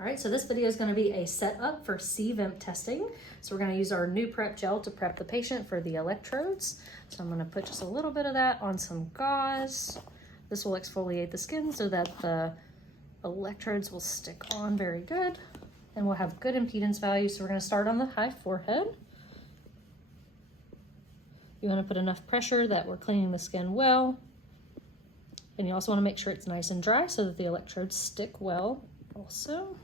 All right, so this video is going to be a setup for cVEMP testing. So we're going to use our new prep gel to prep the patient for the electrodes. So I'm going to put just a little bit of that on some gauze. This will exfoliate the skin so that the electrodes will stick on very good and we'll have good impedance value. So we're going to start on the high forehead. You want to put enough pressure that we're cleaning the skin well. And you also want to make sure it's nice and dry so that the electrodes stick well also.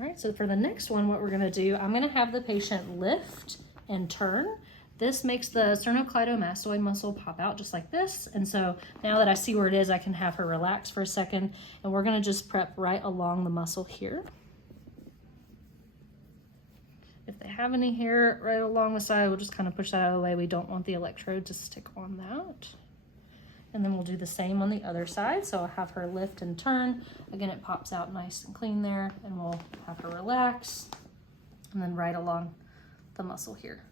All right, so for the next one, what we're gonna do, I'm gonna have the patient lift and turn. This makes the sternocleidomastoid muscle pop out just like this. And so now that I see where it is, I can have her relax for a second, and we're gonna just prep right along the muscle here. If they have any hair right along the side, we'll just kind of push that out of the way. We don't want the electrode to stick on that. And then we'll do the same on the other side. So I'll have her lift and turn. Again, it pops out nice and clean there, and we'll have her relax. And then right along the muscle here.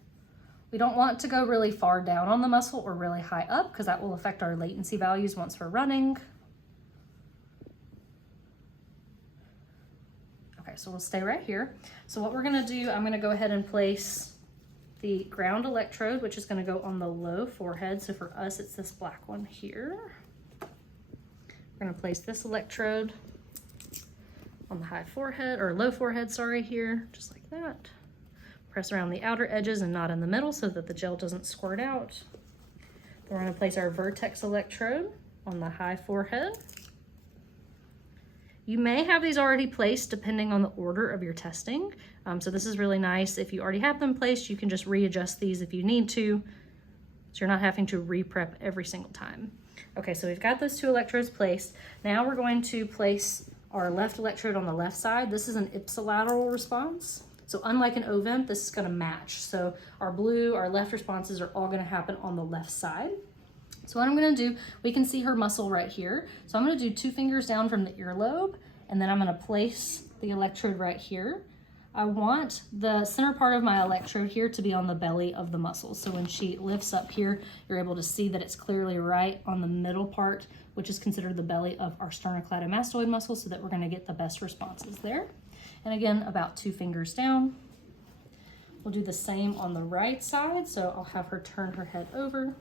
We don't want to go really far down on the muscle or really high up because that will affect our latency values once we're running. Okay, so we'll stay right here. So what we're gonna do, I'm gonna go ahead and place the ground electrode, which is going to go on the low forehead. So for us, it's this black one here. We're going to place this electrode on the high forehead, or low forehead, sorry, here, just like that. Press around the outer edges and not in the middle so that the gel doesn't squirt out. Then we're going to place our vertex electrode on the high forehead. You may have these already placed depending on the order of your testing. So this is really nice. If you already have them placed, you can just readjust these if you need to, so you're not having to re-prep every single time. Okay, so we've got those two electrodes placed. Now we're going to place our left electrode on the left side. This is an ipsilateral response. So unlike an ovemp, this is gonna match. So our blue, our left responses are all gonna happen on the left side. So what I'm gonna do, we can see her muscle right here. So I'm gonna do 2 fingers down from the earlobe, and then I'm gonna place the electrode right here. I want the center part of my electrode here to be on the belly of the muscle. So when she lifts up here, you're able to see that it's clearly right on the middle part, which is considered the belly of our sternocleidomastoid muscle, so that we're gonna get the best responses there. And again, about 2 fingers down. We'll do the same on the right side. So I'll have her turn her head over.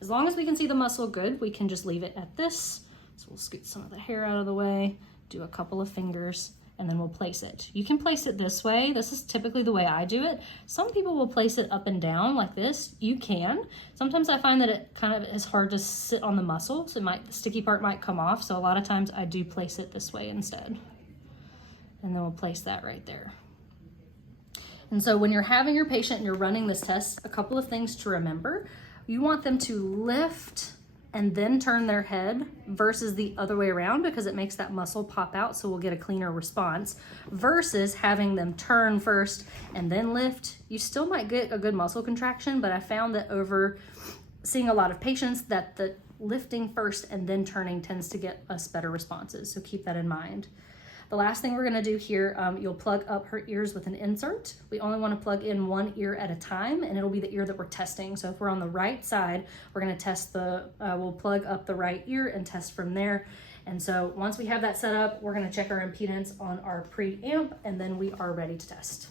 As long as we can see the muscle good, we can just leave it at this. So we'll scoot some of the hair out of the way, do a couple of fingers, and then we'll place it. You can place it this way. This is typically the way I do it. Some people will place it up and down like this. You can. Sometimes I find that it kind of is hard to sit on the muscle, so the sticky part might come off. So a lot of times I do place it this way instead. And then we'll place that right there. And so when you're having your patient and you're running this test, a couple of things to remember. You want them to lift and then turn their head versus the other way around, because it makes that muscle pop out, so we'll get a cleaner response, versus having them turn first and then lift. You still might get a good muscle contraction, but I found that over seeing a lot of patients that the lifting first and then turning tends to get us better responses, so keep that in mind. The last thing we're gonna do here, you'll plug up her ears with an insert. We only wanna plug in 1 ear at a time, and it'll be the ear that we're testing. So if we're on the right side, we're gonna test we'll plug up the right ear and test from there. And so once we have that set up, we're gonna check our impedance on our preamp, and then we are ready to test.